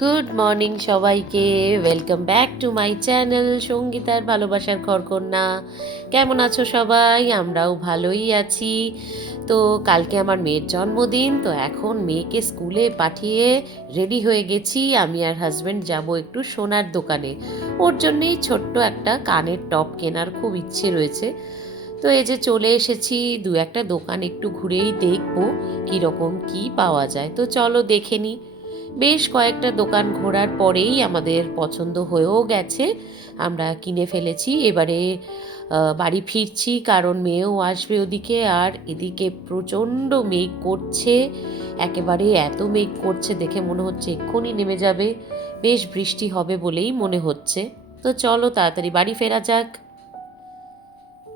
Good morning সবাইকে। Welcome back to my channel সঙ্গীতার ভালোবাসার ঘরকন্যা। কেমন আছো সবাই? আমরাও ভালোই আছি। তো কালকে আমার মেয়ের জন্মদিন, তো এখন মেয়েকে স্কুলে পাঠিয়ে রেডি হয়ে গেছি। আমি আর হাজব্যান্ড যাব একটু সোনার দোকানে। ওর জন্যেই ছোট্ট একটা কানের টপ কেনার খুব ইচ্ছে রয়েছে। তো এই যে চলে এসেছি, দু একটা দোকান একটু ঘুরেই দেখবো কীরকম কী পাওয়া যায়। তো চলো দেখে নিই। বেশ কয়েকটা দোকান ঘোরার পরেই আমাদের পছন্দ হয়েও গেছে, আমরা কিনে ফেলেছি। এবারে বাড়ি ফিরছি, কারণ মেয়েও আসবে ওদিকে, আর এদিকে প্রচণ্ড মেঘ করছে। একেবারে এত মেঘ করছে দেখে মনে হচ্ছে এক্ষুনি নেমে যাবে। বেশ বৃষ্টি হবে বলেই মনে হচ্ছে। তো চলো তাড়াতাড়ি বাড়ি ফেরা যাক।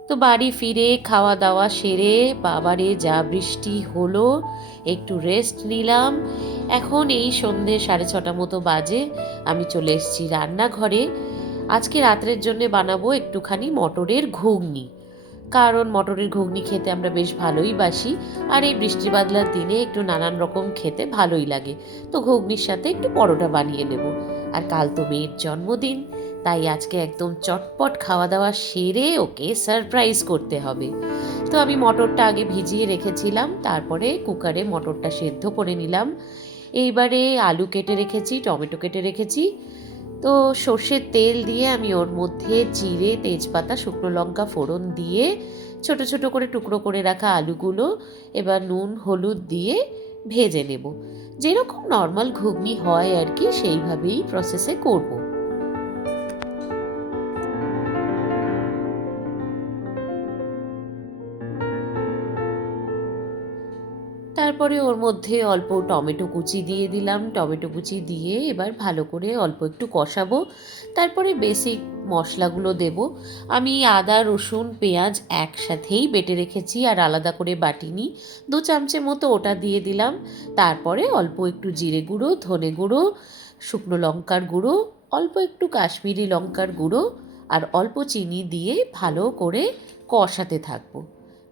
তো বাড়ি ফিরে খাওয়া দাওয়া সেরে, বাবারে যা বৃষ্টি হলো, একটু রেস্ট নিলাম। এখন এই সন্ধে 6:30 মতো বাজে, আমি চলে এসেছি রান্নাঘরে। আজকে রাত্রের জন্য বানাবো একটুখানি মটরের ঘুগনি, কারণ মটরের ঘুগনি খেতে আমরা বেশ ভালোই বাসি। আর এই বৃষ্টি বাদলার দিনে একটু নানান রকম খেতে ভালোই লাগে। তো ঘুগনির সাথে একটু পরোটা বানিয়ে নেব। আর কাল তো মেয়ের জন্মদিন, তাই আজকে একদম চটপট খাওয়া দাওয়া সেরে ওকে সারপ্রাইজ করতে হবে। তো আমি মটরটা আগে ভিজিয়ে রেখেছিলাম, তারপরে কুকারে মটরটা সেদ্ধ করে নিলাম। এইবারে আলু কেটে রেখেছি, টমেটো কেটে রেখেছি। তো সর্ষের তেল দিয়ে আমি ওর মধ্যে জিরে, তেজপাতা, শুকনো লঙ্কা ফোড়ন দিয়ে ছোট ছোট করে টুকরো করে রাখা আলুগুলো এবার নুন হলুদ দিয়ে ভেজে নেব। যেরকম নর্মাল ঘুগনি হয় আর কি, সেইভাবেই প্রসেসে করব। তারপরে ওর মধ্যে অল্প টমেটো কুচি দিয়ে দিলাম। টমেটো কুচি দিয়ে এবার ভালো করে অল্প একটু কষাবো। তারপরে বেসিক মশলাগুলো দেব। আমি আদা রসুন পেঁয়াজ একসাথেই বেটে রেখেছি, আর আলাদা করে বাটিনি। 2 চামচে মতো ওটা দিয়ে দিলাম। তারপরে অল্প একটু জিরে গুঁড়ো, ধনে গুঁড়ো, শুকনো লঙ্কার গুঁড়ো, অল্প একটু কাশ্মীরি লঙ্কার গুঁড়ো আর অল্প চিনি দিয়ে ভালো করে কষাতে থাকবো।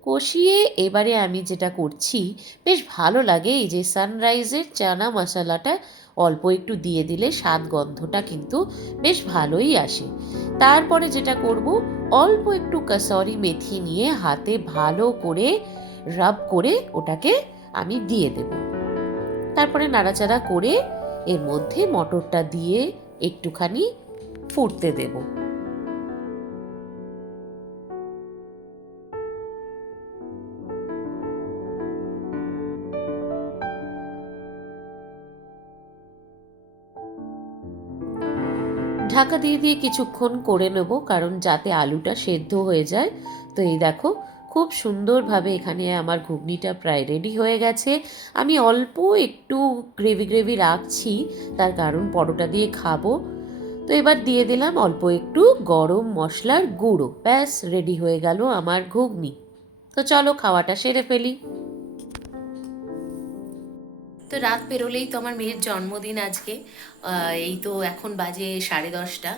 কষিয়ে এবারে আমি যেটা করছি, বেশ ভালো লাগে এই যে সানরাইজের চানা মশলাটা অল্প একটু দিয়ে দিলে স্বাদ গন্ধটা কিন্তু বেশ ভালোই আসে। তারপরে যেটা করব, অল্প একটু কাসরি মেথি নিয়ে হাতে ভালো করে রাব করে ওটাকে আমি দিয়ে দেব। তারপরে নাড়াচাড়া করে এর মধ্যে মটরটা দিয়ে একটুখানি ফুটতে দেবো। ঢাকা দিয়ে দিয়ে কিছুক্ষণ করে নেব, কারণ যাতে আলুটা সেদ্ধ হয়ে যায়। তো এই দেখো, খুব সুন্দরভাবে এখানে আমার ঘুগনিটা প্রায় রেডি হয়ে গেছে। আমি অল্প একটু গ্রেভি গ্রেভি রাখছি, তার কারণ পরোটা দিয়ে খাবো। তো এবার দিয়ে দিলাম অল্প একটু গরম মশলার গুঁড়ো। ব্যাস রেডি হয়ে গেল আমার ঘুগনি। তো চলো খাওয়াটা সেরে ফেলি। তো রাত পেরোলেই তো আমার মেয়ের জন্মদিন আজকে। এই তো এখন বাজে 10:30।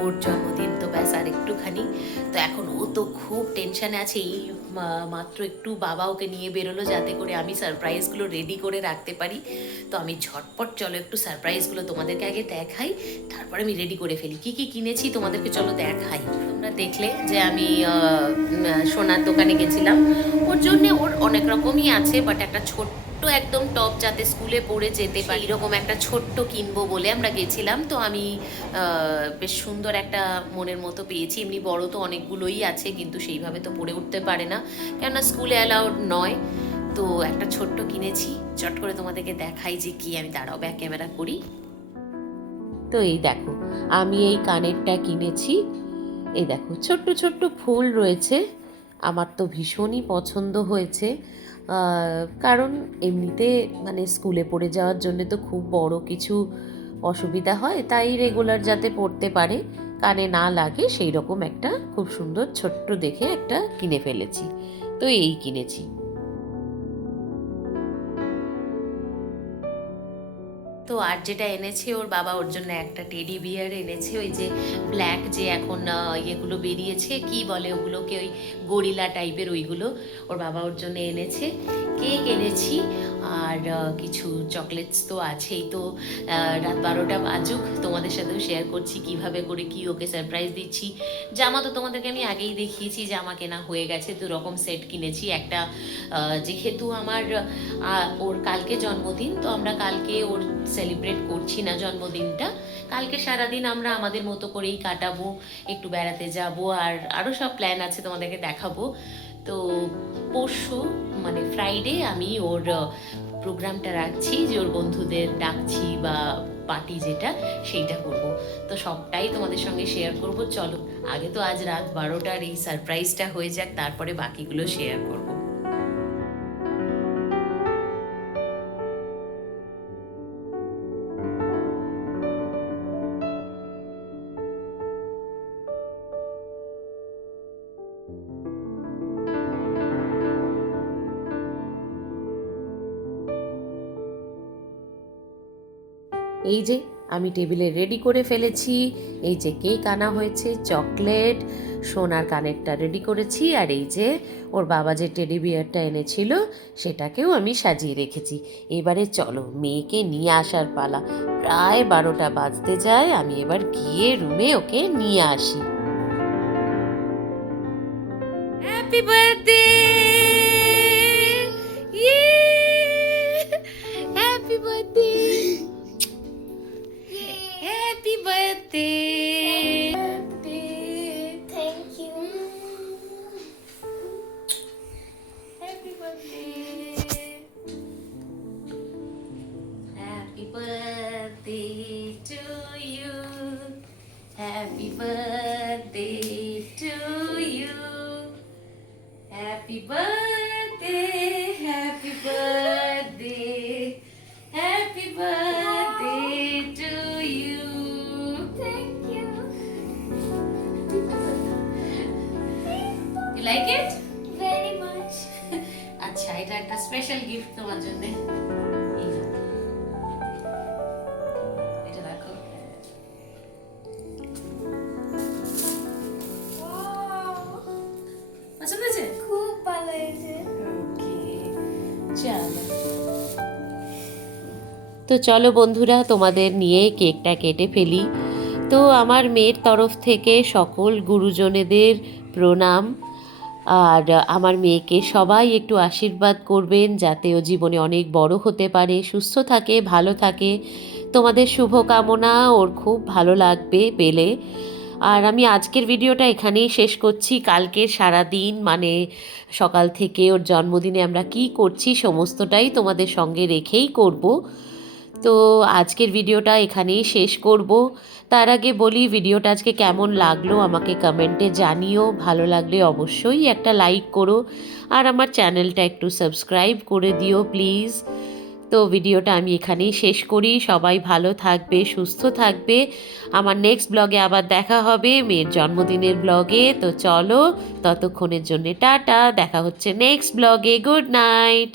ওর জন্মদিন তো ব্যাস আর একটুখানি। তো এখন ও তো খুব টেনশানে আছে। এই মাত্র একটু বাবা ওকে নিয়ে বেরোলো যাতে করে আমি সারপ্রাইজগুলো রেডি করে রাখতে পারি। তো আমি ঝটপট চলো একটু সারপ্রাইজগুলো তোমাদেরকে আগে দেখাই, তারপরে আমি রেডি করে ফেলি। কি কি কিনেছি তোমাদেরকে চলো দেখাই। তোমরা দেখলে যে আমি সোনার দোকানে গেছিলাম। ওর জন্যে ওর অনেক রকমই আছে, বাট একটা ছোট্ট একদম টপ যাতে স্কুলে পড়ে যেতে পারি এরকম একটা ছোট্ট কিনবো বলে আমরা গেছিলাম। তো আমি বেশ সুন্দর একটা মনের মতো পেয়েছি। এমনি বড় তো অনেকগুলোই আছে, কিন্তু সেইভাবে তো পড়ে উঠতে পারে না, কেননা স্কুলে অ্যালাউড নয়। তো একটা ছোট্ট কিনেছি, চট করে তোমাদেরকে দেখাই যে কি। আমি দাঁড়াও ব্যাক ক্যামেরা করি। তো এই দেখো, আমি এই কানেরটা কিনেছি। এই দেখো ছোট্ট ছোট্ট ফুল রয়েছে, আমার তো ভীষণই পছন্দ হয়েছে। কারণ এমনিতে মানে স্কুলে পড়ে যাওয়ার জন্য তো খুব বড় কিছু অসুবিধা হয়, তাই রেগুলার যাতে পড়তে পারে, কানে না লাগে, সেই রকম একটা খুব সুন্দর ছোট্ট দেখে একটা কিনে ফেলেছি। তো এই কিনেছি। তো তো আর যেটা এনেছে ওর বাবা ওর জন্য একটা টেডি বিয়ার এনেছে, ওই যে ব্ল্যাক যে এখন ইয়েগুলো বেরিয়েছে, কি বলে ওগুলোকে, ওই গরিলা টাইপের ওইগুলো ওর বাবা ওর জন্য এনেছে। কেক এনেছি আর কিছু চকলেটস তো আছেই। তো রাত 12টা বাজুক, তোমাদের সাথেও শেয়ার করছি কিভাবে করে কি ওকে সারপ্রাইজ দিচ্ছি। জামা তো তোমাদেরকে আমি আগেই দেখিয়েছি, জামা কেনা হয়ে গেছে, 2 রকম সেট কিনেছি। একটা যেহেতু আমার ওর কালকে জন্মদিন, তো আমরা কালকে ওর সেলিব্রেট করছি না জন্মদিনটা, কালকে সারাদিন আমরা আমাদের মতো করেই কাটাবো, একটু বেড়াতে যাব, আর আরও সব প্ল্যান আছে তোমাদেরকে দেখাবো। তো পরশু মানে ফ্রাইডে আমি ওর প্রোগ্রামটা রাখছি, যে ওর বন্ধুদের ডাকছি বা পার্টি যেটা সেইটা করব। তো সবটাই তোমাদের সঙ্গে শেয়ার করব। চলো আগে তো আজ রাত 12টার এই সারপ্রাইজটা হয়ে যাক, তারপরে বাকিগুলো শেয়ার করব। এই যে আমি টেবিলে রেডি করে ফেলেছি, এই যে কেক আনা হয়েছে, চকলেট, সোনার কানেরটা রেডি করেছি, আর এই যে ওর বাবা যে টেডি বিয়ারটা এনেছিল সেটাকেও আমি সাজিয়ে রেখেছি। এবারে চলো মেয়েকে নিয়ে আসার পালা। প্রায় 12টা বাজতে যায়, আমি এবার গিয়ে রুমে ওকে নিয়ে আসি। Happy birthday! Happy birthday! Happy birthday! Thank you. Happy birthday! Happy birthday to you. Happy birthday to you. Happy birthday, happy birthday, happy birthday to you. Thank you. You like it? Very much. আচ্ছা, এটা একটা special gift তোমার জন্য। এই নাও। এটা রাখো। Wow. পছন্দ হয়েছে? খুব ভালো হয়েছে। ওকে, চলো। তো চলো বন্ধুরা, তোমাদের নিয়ে কেকটা কেটে ফেলি। তো আমার মেয়ের তরফ থেকে সকল গুরুজনেদের প্রণাম। আর আমার মেয়েকে সবাই একটু আশীর্বাদ করবেন, যাতে ও জীবনে অনেক বড় হতে পারে, সুস্থ থাকে, ভালো থাকে। তোমাদের শুভকামনা, ওর খুব ভালো লাগবে পেলে। আর আমি আজকের ভিডিওটা এখানেই শেষ করছি। কালকের সারা দিন মানে সকাল থেকে ওর জন্মদিনে আমরা কি করছি সমস্তটাই তোমাদের সঙ্গে রেখেই করব। তো আজকের ভিডিওটা এখানেই শেষ করব। তার আগে বলি, ভিডিওটা আজকে কেমন লাগলো আমাকে কমেন্টে জানিও। ভালো লাগলে অবশ্যই একটা লাইক করো, আর আমার চ্যানেলটা একটু সাবস্ক্রাইব করে দিও প্লিজ। তো ভিডিওটা আমি এখানেই শেষ করি। সবাই ভালো থাকবে, সুস্থ থাকবে। আমার নেক্সট ব্লগে আবার দেখা হবে, মেয়ের জন্মদিনের ব্লগে। তো চলো, ততক্ষণের জন্য টাটা, দেখা হচ্ছে নেক্সট ব্লগে। Good night.